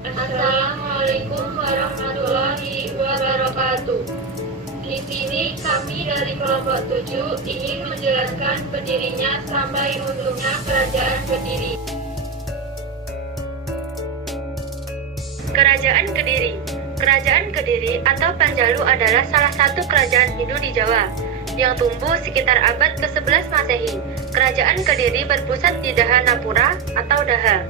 Assalamualaikum warahmatullahi wabarakatuh. Di sini kami dari kelompok 7 ingin menjelaskan berdirinya sampai runtuhnya Kerajaan Kediri. Kerajaan Kediri. Kerajaan Kediri atau Panjalu adalah salah satu kerajaan Hindu di Jawa yang tumbuh sekitar abad ke-11 Masehi. Kerajaan Kediri berpusat di Dahanapura atau Daha.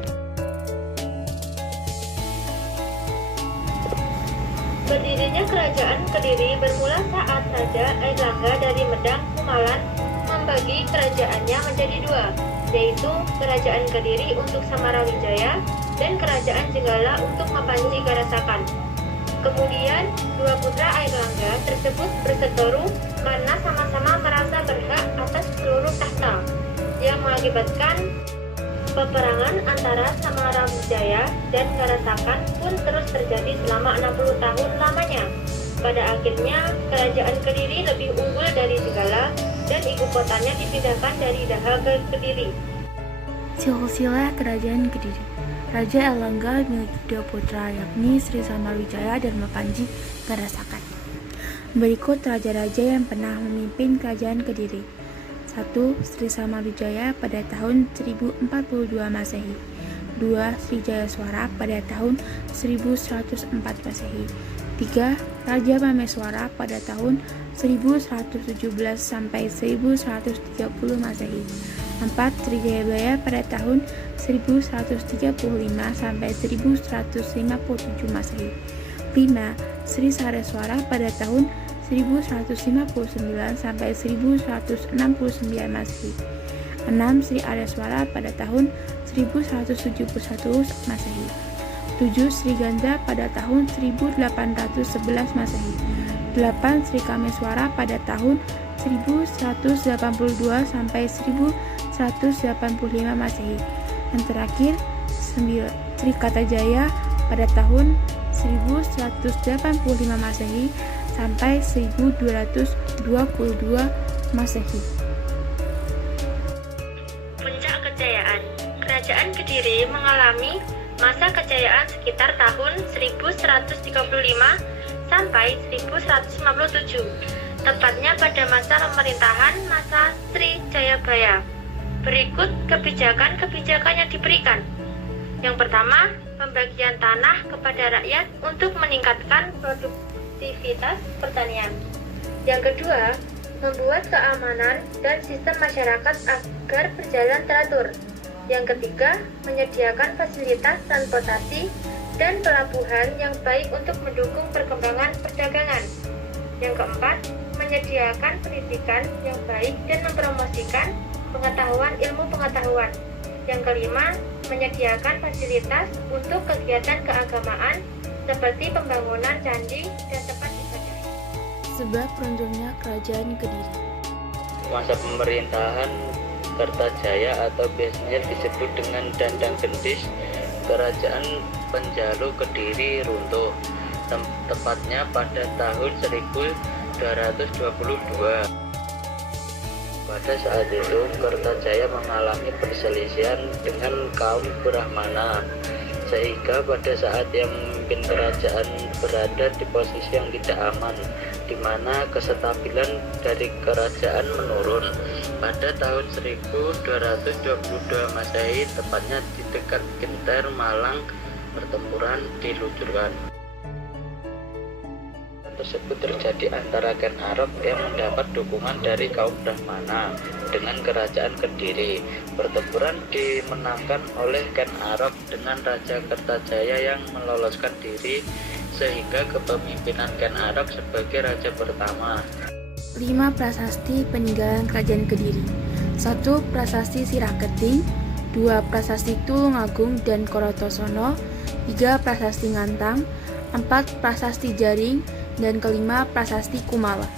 Berdirinya Kerajaan Kediri bermula saat Raja Airlangga dari Medang, Kumalan membagi kerajaannya menjadi dua, yaitu Kerajaan Kediri untuk Samarawijaya dan Kerajaan Jenggala untuk Mapanji Garasakan. Kemudian, dua putra Airlangga tersebut berseteru karena sama-sama merasa berhak atas seluruh tahta, yang mengakibatkan peperangan antara Samarawijaya dan Garasakan pun terus terjadi selama 60 tahun lamanya. Pada akhirnya, Kerajaan Kediri lebih unggul dari Jenggala dan ibu kotanya dipindahkan dari Daha ke Kediri. Silsilah Kerajaan Kediri. Raja Airlangga memiliki dua putra, yakni Sri Samarawijaya dan Mapanji Garasakan. Berikut raja-raja yang pernah memimpin Kerajaan Kediri. 1. Sri Samarawijaya pada tahun 1042 Masehi. 2. Sri Jayaswara pada tahun 1104 Masehi. 3. Raja Mameswara pada tahun 1117 sampai 1130 Masehi. 4. Sri Jayabaya pada tahun 1135 sampai 1157 Masehi. 5. Sri Sareswara pada tahun 1159 sampai 1169 Masehi. 6. Sri Areswara pada tahun 1171 Masehi. 7. Sri Gandha pada tahun 1811 Masehi. 8. Sri Kameswara pada tahun 1182 sampai 1185 Masehi. Dan terakhir, Sri Kartajaya pada tahun 1185 Masehi sampai 1222 Masehi. Puncak kejayaan. Kerajaan Kediri mengalami masa kejayaan sekitar tahun 1135 sampai 1157, tepatnya pada masa pemerintahan masa Sri Jayabaya. Berikut kebijakan-kebijakan yang diberikan. Yang pertama, pembagian tanah kepada rakyat untuk meningkatkan produktivitas pertanian. Yang kedua, membuat keamanan dan sistem masyarakat agar berjalan teratur. Yang ketiga, menyediakan fasilitas transportasi dan pelabuhan yang baik untuk mendukung perkembangan perdagangan. Yang keempat, menyediakan pendidikan yang baik dan mempromosikan pengetahuan ilmu pengetahuan. Yang kelima, menyediakan fasilitas untuk kegiatan keagamaan seperti pembangunan candi dan tempat ibadah. Sebab runtuhnya Kerajaan Kediri. Masa pemerintahan Kertajaya atau biasanya disebut dengan Dandang Gendis, Kerajaan Panjalu Kediri runtuh, tepatnya pada tahun 1222. Pada saat itu, Kertajaya mengalami perselisihan dengan kaum Brahmana, sehingga pada saat yang memimpin kerajaan berada di posisi yang tidak aman, di mana kestabilan dari kerajaan menurun. Pada tahun 1222 Masehi, tepatnya di dekat Genter, Malang, pertempuran diluncurkan. Tersebut terjadi antara Ken Arok yang mendapat dukungan dari kaum Brahmana dengan kerajaan Kediri. Pertempuran dimenangkan oleh Ken Arok dengan Raja Kertajaya yang meloloskan diri, sehingga kepemimpinan Ken Arok sebagai raja pertama. 5 prasasti peninggalan Kerajaan Kediri. 1. Prasasti Siraketing. 2. Prasasti Tulungagung dan Korotosono. 3. Prasasti Ngantang. 4. Prasasti Jaring. Dan kelima, Prasasti Kumala.